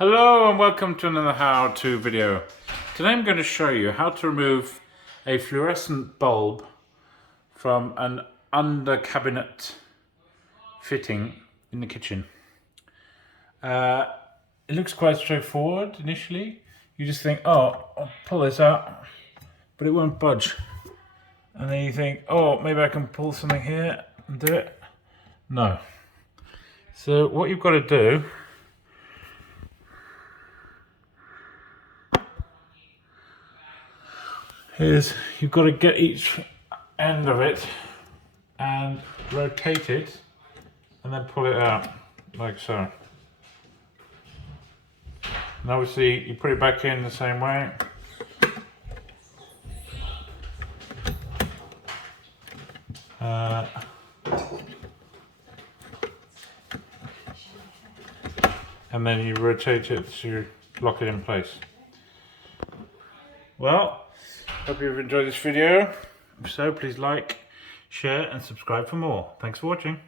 Hello and welcome to another how-to video. Today I'm going to show you how to remove a fluorescent bulb from an under cabinet fitting in the kitchen. It looks quite straightforward initially. You just think, oh, I'll pull this out, but it won't budge. And then you think, oh, maybe I can pull something here and do it. No. So what you've got to do is you've got to get each end of it and rotate it and then pull it out like so. And obviously you put it back in the same way. And then you rotate it to lock it in place. Well, hope you've enjoyed this video. If so, please like, share and subscribe for more. Thanks for watching.